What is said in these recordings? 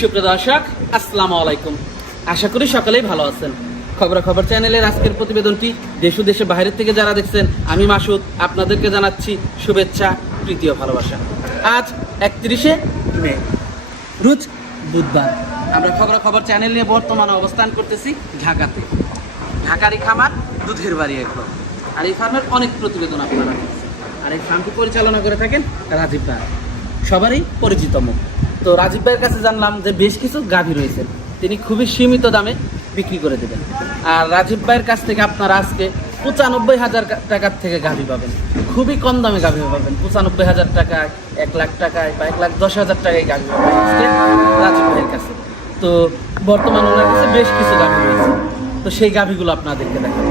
সুপ্রিয় দর্শক, আসসালামু আলাইকুম। আশা করি সকালেই ভালো আছেন। খবর খবর চ্যানেলের আজকের প্রতিবেদনটি দেশ দেশে বাইরের থেকে যারা দেখছেন, আমি মাসুদ, আপনাদেরকে জানাচ্ছি শুভেচ্ছা তৃতীয় ভালোবাসা। আজ একত্রিশে মে, রোজ বুধবার। আমরা খবর খবর চ্যানেল নিয়ে বর্তমানে অবস্থান করতেছি ঢাকাতে। ঢাকারই খামার দুধের বাড়ি একদম আর এই ফার্মের অনেক প্রতিবেদন আপনারা আর এই ফার্মটি পরিচালনা করে থাকেন রাজীব ভাই সবারই পরিচিত মুখ। তো রাজীব ভাইয়ের কাছে জানলাম যে বেশ কিছু গাভী রয়েছে। তিনি খুবই সীমিত দামে বিক্রি করে দেবেন। আর রাজীব ভাইয়ের কাছ থেকে আপনারা আজকে পঁচানব্বই হাজার টাকার থেকে গাভী পাবেন। খুবই কম দামে গাভী পাবেন। পঁচানব্বই হাজার টাকায় এক লাখ টাকায় বা এক লাখ দশ হাজার টাকায় গাভী পাবেন রাজীব ভাইয়ের কাছে। তো বর্তমানে ওনার কাছে বেশ কিছু গাভী রয়েছে। তো সেই গাভীগুলো আপনাদেরকে দেখাবো।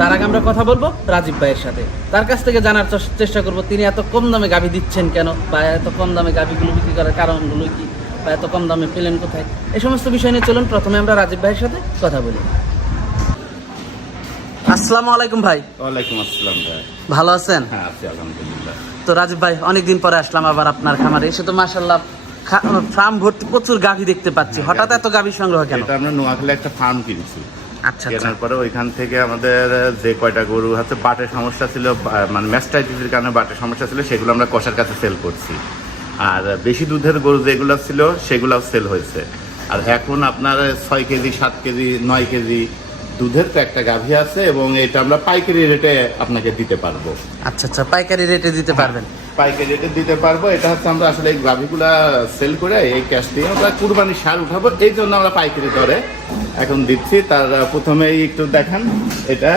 তার আগে আমরা কথা বলব রাজীব ভাইয়ের সাথে। তার কাছ থেকে জানার চেষ্টা করব তিনি এত কম দামে গাভী দিচ্ছেন কেন? বা এত কম দামে গাভীগুলো বিক্রি করার কারণগুলো কি? বা এত কম দামে পেলেন কোথায়? এই সমস্ত বিষয় নিয়ে চলুন প্রথমে আমরা রাজীব ভাইয়ের সাথে কথা বলি। আসসালামু আলাইকুম ভাই। ওয়ালাইকুম আসসালাম ভাই। ভালো আছেন? হ্যাঁ আছি আলহামদুলিল্লাহ। তো রাজীব ভাই অনেকদিন পরে আসলাম আবার আপনার খামারে। এসে তো মাসাল্লাহ ফার্ম ভর্তি প্রচুর গাভী দেখতে পাচ্ছি। হ্যাঁ, হঠাৎ এত গাভী সংগ্রহ কেন? এটা আমরা নোয়াখালী একটা ফার্ম কিনেছি। আচ্ছা আচ্ছা। কেনার পরে ওইখান থেকে আমাদের যে কয়টা গরু হাতে বাটের সমস্যা ছিল মানে ম্যাস্টাইটিসের কারণে বাটের সমস্যা ছিল সেগুলো আমরা কষার কাছে সেল করছি। আর বেশি দুধের গরু যেগুলো ছিল সেগুলো সেল হয়েছে। আর এখন আপনার ছয় কেজি সাত কেজি নয় কেজি দুধের তো একটা গাভী আছে এবং এটা আমরা পাইকারি রেটে আপনাকে দিতে পারব। আচ্ছা আচ্ছা পাইকারি রেটে দিতে পারবেন। পাইকারি রেটে দিতে পারব। এটা হচ্ছে আমরা আসলে এই গাভিগুলা সেল করে এই ক্যাশ দিয়ে আমরা কুরবানি সার উঠাবো। এই জন্য আমরা পাইকারি দরে এখন দিচ্ছি। তার প্রথমেই একটু দেখান এটা।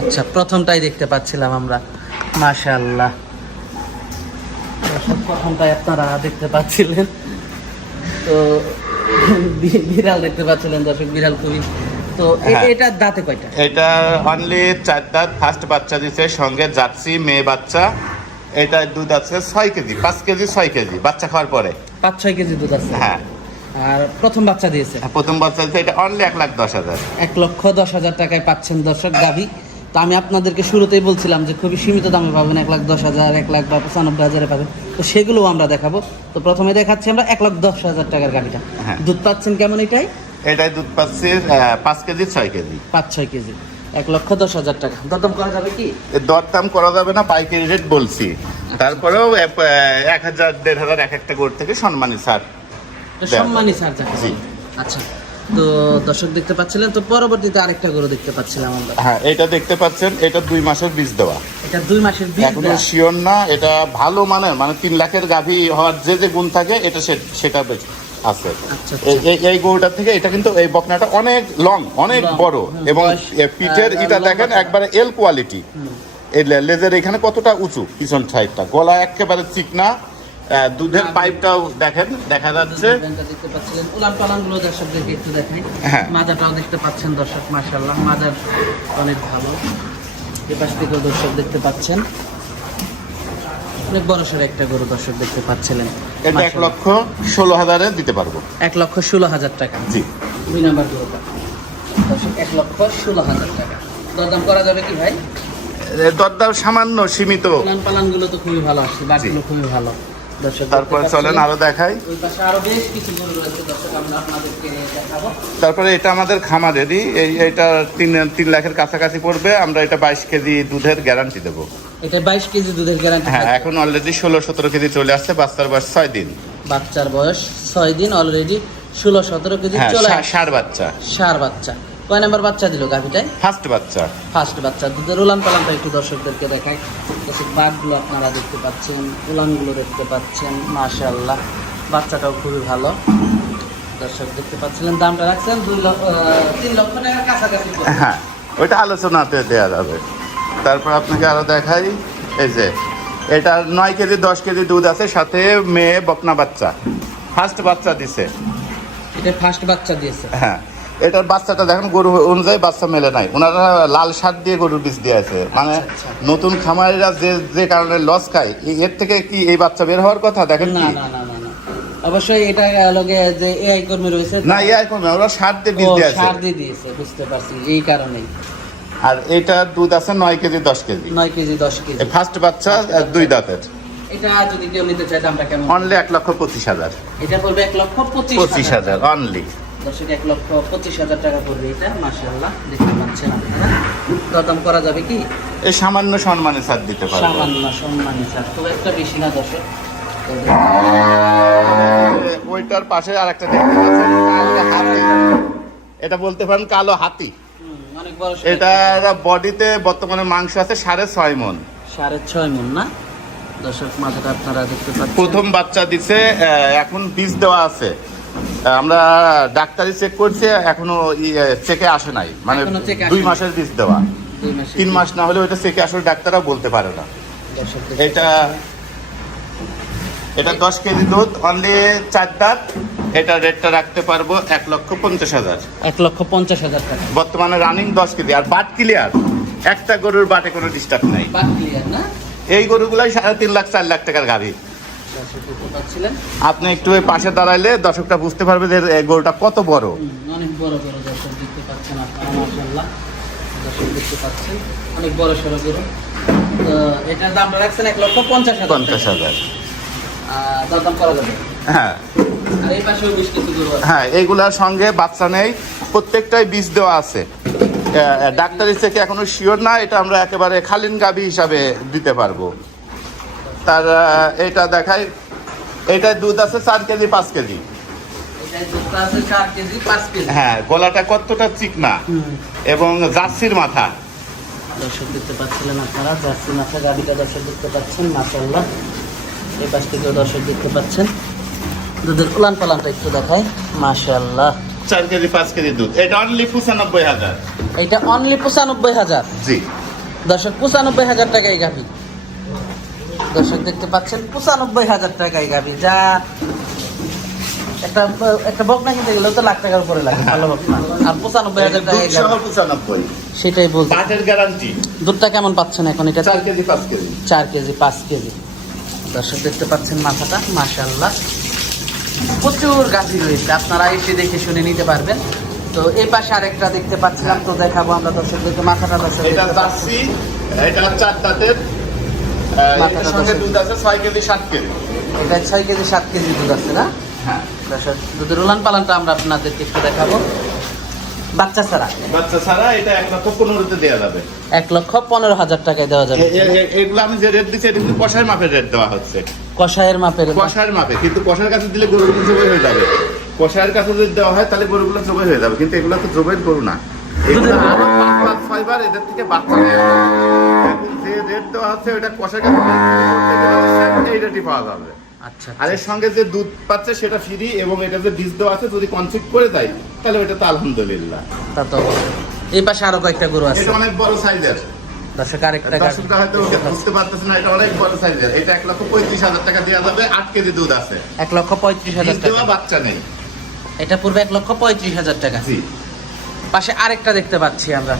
আচ্ছা প্রথমটাই দেখতে পাচ্ছিলাম আমরা। মাশাআল্লাহ। দর্শক, প্রথমটাই আপনারা দেখতে পাচ্ছিলেন। তো বিড়াল দেখতে পাচ্ছিলেন দর্শক বিড়াল খুবই। তো হ্যাঁ। দাঁতে কয়টা? এটা অনলি চার দাঁত। ফার্স্ট বাচ্চা দিচ্ছে সঙ্গে জার্সি মেয়ে বাচ্চা। এটা দুধ আছে ছয় কেজি পাঁচ কেজি ছয় কেজি বাচ্চা খাওয়ার পরে। পাঁচ ছয় কেজি দুধ আছে? হ্যাঁ। আর প্রথম বাচ্চা দিয়েছে? প্রথম বাচ্চা দিচ্ছে এটা অনলি এক লাখ দশ হাজার। এক লক্ষ দশ হাজার টাকায় পাচ্ছেন দর্শক গাভী। তো আমি আপনাদেরকে শুরুতেই বলছিলাম যে খুবই সীমিত দামে পাবেন এক লাখ দশ হাজার এক লাখ বা পঁচানব্বই হাজারে পাবেন। তো সেগুলোও আমরা দেখাবো। তো প্রথমে দেখাচ্ছি আমরা এক লাখ দশ হাজার টাকার গাভীটা। হ্যাঁ। দুধ পাচ্ছেন কেমন এটাই? এটাই দুধ পাচ্ছি পাঁচ কেজি ছয় কেজি। পাঁচ ছয় কেজি। এক লক্ষ দশ হাজার টাকা। দরদাম করা যাবে কি? দরদাম করা যাবে না পাইকারি রেট বলছি। তারপরেও এক- হাজার দেড় হাজার এক একটা গরু থেকে সম্মানী দেওয়া সম্মানী স্যার জি। আচ্ছা তো দর্শক দেখতে পাচ্ছিলেন তো পরবর্তীতে আরেকটা গরু দেখতে পাচ্ছিলাম আমরা। হ্যাঁ এটা দেখতে পাচ্ছেন এটা দুই মাসের বীজ দেওয়া। এটা দুই মাসের বীজ এখনও শিওর না এটা ভালো মানে মানে তিন লাখের গাভী হওয়ার যে যে গুণ থাকে এটা সেটা বেশ আছে। আচ্ছা, এই- এই- গরুটা থেকে এটা কিন্তু এই বকনাটা অনেক লং অনেক বড় এবং পিঠের ইটা লম্বা দেখেন একবারে এল কোয়ালিটি এই লেজের এখানে কতটা উঁচু? পিছন সাইডটা গলা একেবারে চিকনা দুধের পাইপটাও দেখেন দেখা যাচ্ছে। দেখতে পাচ্ছিলেন। উলান পালান দর্শকদেরকে একটু দেখাই। হ্যাঁ। মাজাটাও দেখতে পাচ্ছেন দর্শক মাশাআল্লাহ। মাজার অনেক ভালো। এ পাশ থেকেও দর্শক দেখতে পাচ্ছেন। অনেক বড় সড়ো একটা গরু দর্শক দেখতে পাচ্ছিলেন। এটা এক লক্ষ ষোলো হাজারে দিতে পারব। এক লক্ষ ষোলো হাজার টাকা। জি। দুই নাম্বার গরুটা। দর্শক এক লক্ষ ষোলো হাজার টাকা। দরদাম করা যাবে কি ভাই? দরদাম সামান্য সীমিত। উলান পালানগুলো তো খুবই ভালো আসছে বাটগুলো খুবই ভালো। দর্শক তারপরে চলেন আরও দেখাই। ওই পাশে আরও বেশ কিছু গরু রয়েছে দর্শক আমরা আপনাদেরকে দেখাবো। তারপরে এটা আমাদের খামারেরই এই এটা তিন তিন লাখের কাছাকাছি পড়বে। আমরা এটা বাইশ কেজি দুধের গ্যারান্টি দেবো। এটা বাইশ কেজি দুধের গ্যারান্টি হ্যাঁ এখন অলরেডি ষোলো সতেরো কেজি চলে আসছে বাচ্চার বয়স ছয় দিন। বাচ্চার বয়স ছয় দিন অলরেডি ষোলো সতেরো কেজি হ্যাঁ চলে আসছে। ষাঁড় বাচ্চা। সার বাচ্চা। কয় নাম্বার বাচ্চা দিল গাভিটায় ফার্স্ট বাচ্চা। ফার্স্ট বাচ্চা। দুধের উলান পালানটা একটু দর্শকদেরকে দেখাই। দর্শক বাঘগুলো আপনারা দেখতে পাচ্ছেন উলানগুলো দেখতে পাচ্ছেন মাশাআল্লাহ। বাচ্চাটাও খুবই ভালো। দর্শক দেখতে পাচ্ছিলেন দামটা রাখছেন দুই লক্ষ তিন লক্ষ টাকার কাছাকাছি। হ্যাঁ ওইটা আলোচনাতে দেওয়া যাবে। তারপর আপনাকে আরও দেখাই এই যে এটা নয় কেজি দশ কেজি দুধ আছে সাথে মেয়ে বকনা বাচ্চা। ফার্স্ট বাচ্চা দিছে। এটা ফার্স্ট বাচ্চা দিয়েছে। হ্যাঁ এটার বাচ্চাটা দেখেন গরু অনুযায়ী বাচ্চা মেলে নাই। ওনারা লাল শাক দিয়ে গরুর বীজ দিয়েছে মানে আচ্ছা, নতুন খামারিরা যে যে কারণে লস খায় এই- এর থেকে কি এই বাচ্চা বের হওয়ার কথা? দেখেন না না না অবশ্যই এটা লগে যে এআই কর্মী রয়েছে না ইয়া কমে ওরা সার দিয়ে বীজ সার দিয়ে দিয়েছে বুঝতে পারছি এই কারণেই। আর এটার দুধ আছে নয় কেজি দশ কেজি। নয় কেজি দশ কেজি। ফার্স্ট বাচ্চা দুই দাঁতের। এটা যদি কেউ নিতে চায় দামটা কেমন? অনলি এক লক্ষ পঁচিশ হাজার। এটা পড়বে এক লক্ষ পঁচিশ পঁচিশ হাজার অনলি দর্শক এক লক্ষ পঁচিশ হাজার টাকা পড়বে এটা মাসাল্লাহ দেখতে পাচ্ছেন আপনারা। দরদাম করা যাবে কি? এই সামান্য সম্মানে ছাড় দিতে পারব। সামান্য সম্মানী খুব একটা বেশি না দর্শক। ওইটার পাশে আর একটা দেখতে পাচ্ছেন কালো হাতি। এটা বলতে পারেন কালো হাতি। এটার বডিতে বর্তমানে মাংস আছে সাড়ে ছয় মন। সাড়ে ছয় মন না? দর্শক মাথাটা আপনারা দেখতে পাচ্ছেন। প্রথম বাচ্চা দিছে এখন বীজ দেওয়া আছে। আমরা ডাক্তারি চেক করছি এখনও চেকে আসে নাই। মানে দুই মাসের বীজ দেওয়া। তিন মাস না হলে ওইটা চেকে আসলে ডাক্তাররা বলতে পারে না। এটা এটা দশ কেজি দুধ অনলি চার দাঁত। এটা রেটটা রাখতে পারব এক লক্ষ পঞ্চাশ হাজার। এক লক্ষ পঞ্চাশ হাজার টাকা। বর্তমানে রানিং দশ কেজি আর বাট ক্লিয়ার একটা গরুর বাটে কোনো ডিস্টার্ব নাই। ক্লিয়ার না? এই গরুগুলাই সাড়ে তিন লাখ চার লাখ টাকার গাড়ি আপনি একটু ওই পাশে দাঁড়াইলে দর্শকটা বুঝতে পারবে যে গরুটা কত বড়। অনেক বড় বড় দর্শক দেখতে পাচ্ছেন আপনারা মাসাল্লাহ দর্শক দেখতে পাচ্ছেন অনেক বড় সড়ো গরু। এটার দামটা রাখছেন এক লক্ষ পঞ্চাশ হাজার পঞ্চাশ হাজার। দরদাম করা যাবে। হ্যাঁ। হ্যাঁ এইগুলার সঙ্গে বাচ্চা নেই প্রত্যেকটাই বীজ দেওয়া আছে। ডাক্তারি থেকে এখনও শিওর না? এটা আমরা একেবারে খালিন গাভী হিসাবে দিতে পারব। তার এটা দেখাই এটা দুধ আছে চার কেজি পাঁচ কেজি। হ্যাঁ গলাটা কতটা চিকনা। এবং জার্সির মাথা। দর্শক দেখতে পাচ্ছিলেন আপনারা জার্সি মাথা গাড়িটা দর্শক দেখতে পাচ্ছেন মাসাল্লাহ এই পাশ থেকেও দর্শক দেখতে পাচ্ছেন। দুধের উলান পালানটা একটু দেখায় মাসাল্লাহ চার কেজি পাঁচ কেজি দুধ। এটা অনলি পঁচানব্বই হাজার। এইটা অনলি পঁচানব্বই হাজার। জি। দর্শক পঁচানব্বই হাজার টাকায় গাভি। দর্শক দেখতে পাচ্ছেন পঁচানব্বই হাজার টাকায় গাভি। যা একটা একটা বকনা কিনতে গেলেও তো লাখ টাকার উপরে লাগে ভালো বকনা। আর পঁচানব্বই হাজার পঁচানব্বই। সেটাই বলছি। গ্যারান্টি দুধটা কেমন পাচ্ছেন এখন এটা? চার কেজি পাঁচ কেজি। চার কেজি পাঁচ কেজি। দর্শক দেখতে পাচ্ছেন মাথাটা মাশাল্লাহ প্রচুর গাভি রয়েছে আপনারা এসে দেখে শুনে নিতে পারবেন। তো এই পাশে আরেকটা দেখতে পাচ্ছিলাম তো দেখাবো আমরা দর্শকদেরকে মাথাটা দর্শক এটা দেখতে পাচ্ছেন। জার্সি এটা চার দাঁতের আহ, সঙ্গে দুধ আছে ছয় কেজি সাত কেজি। এটা ছয় কেজি সাত কেজি দুধ আছে না? হ্যাঁ। দর্শক দুধের উলান পালানটা আমরা আপনাদেরকে একটু দেখাবো। বাচ্চা ছাড়া। বাচ্চা ছাড়া এটা এক লক্ষ পনেরোতে দেওয়া যাবে। এক লক্ষ পনেরো হাজার টাকায় দেওয়া যাবে। এগুলো আমি যে রেট দিচ্ছি এটা কিন্তু কষার মাপের রেট দেওয়া হচ্ছে। কষায়ের মাপের কষার মাপে কিন্তু কষার কাছে দিলে গরুগুলো জবাই হয়ে যাবে। কষার কাছে যদি দেওয়া হয় তাহলে গরুগুলো জবাই হয়ে যাবে কিন্তু এগুলো তো জবাই গরু না। এগুলো আরও পাঁচ পাঁচ ছয়বার এদের থেকে বাচ্চা এখন যে রেট দেওয়া হচ্ছে ওটা কষার কাছে এই রেটই পাওয়া যাবে। আর এর সঙ্গে যে দুধ পাচ্ছে সেটা ফ্রি এবং এটা যে বীজ দেওয়া আছে যদি কনসিড করে দেয় তাহলে ওটা তো আলহামদুলিল্লাহ। তা তো এই পাশে আরও কয়েকটা গরু আছে। এটা অনেক বড় সাইজের। দর্শক আরেকটা। দর্শকরা হয়তো বুঝতে পারতেছে না এটা অনেক বড় সাইজের। এটা এক লক্ষ পঁয়ত্রিশ হাজার টাকা দেওয়া যাবে আট কেজি দুধ আছে। এক লক্ষ পঁয়ত্রিশ হাজার টাকা। বাচ্চা নেই। এটা পূর্বে এক লক্ষ পঁয়ত্রিশ হাজার টাকা। জি। পাশে আরেকটা দেখতে পাচ্ছি আমরা।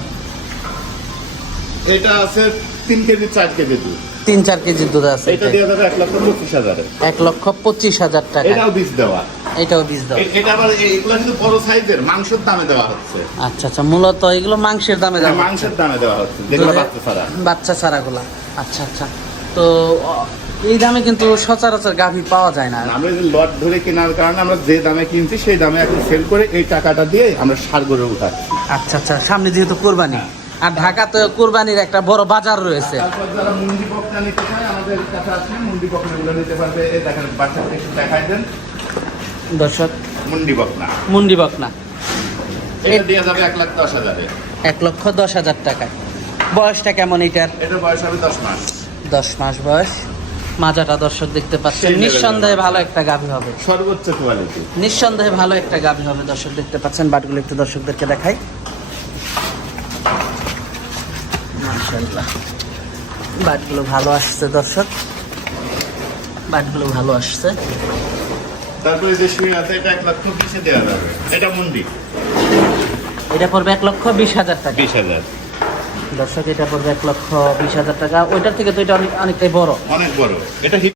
এটা আছে তিন কেজি চার কেজি দুধ। তিন চার কেজির দুধ আছে এটা দেওয়া এক লক্ষ পঁচিশ হাজারে এক লক্ষ পঁচিশ হাজার টাকা। এটাও বীজ দেওয়া। এটাও বীজ দাও এটা আবার এগুলো কিন্তু বড় সাইজের মাংসের দামে দেওয়া হচ্ছে। আচ্ছা আচ্ছা মূলত এগুলো মাংসের দামে দাম হ্যাঁ, মাংসের দামে দেওয়া হচ্ছে যেগুলো বাচ্চা ছাড়া। বাচ্চা ছাড়াগুলা। আচ্ছা আচ্ছা। তো এই দামে কিন্তু সচরাচর গাভী পাওয়া যায় না। আমরা যে লট ধরে কেনার কারণে আমরা যে দামে কিনছি সেই দামে এখন সেল করে এই টাকাটা দিয়ে আমরা সার গরু উঠাচ্ছি। আচ্ছা আচ্ছা সামনে যেহেতু কোরবানি। আর ঢাকাতে কোরবানির একটা বড় বাজার রয়েছে। তারপর যারা মুন্ডি পকনা নিতে চায় আমাদের কাছে আছে মুন্ডি পকনাগুলো নিতে পারবে। দেখেন বাচ্চাকে একটু দেখাই দেন। দর্শক মুন্ডি বকনা। মুন্ডি বকনা। এটা দিয়ে যাবে এক লাখ দশ হাজারে। এক লক্ষ দশ হাজার টাকায় বয়সটা কেমন এটার? এটার বয়স হবে দশ মাস। দশ মাস বয়স। মাজাটা দর্শক দেখতে পাচ্ছেন। নিঃসন্দেহে ভালো একটা গাভী হবে। সর্বোচ্চ কোয়ালিটি নিঃসন্দেহে ভালো একটা গাভী হবে দর্শক দেখতে পাচ্ছেন। বাটগুলো একটু দর্শকদেরকে দেখাই। মাশাআল্লাহ বাটগুলো ভালো আসছে দর্শক। বাটগুলো ভালো আসছে। তারপরে যে শুয়ে আছে এটা এক লক্ষ বিশে দেওয়া যাবে। এটা মুন্ডি। এটা পড়বে এক লক্ষ বিশ হাজার টাকা। বিশ হাজার। দর্শক এটা পড়বে এক লক্ষ বিশ হাজার টাকা। ওইটার থেকে তো এটা অনেক অনেকটাই বড়। অনেক বড়। এটা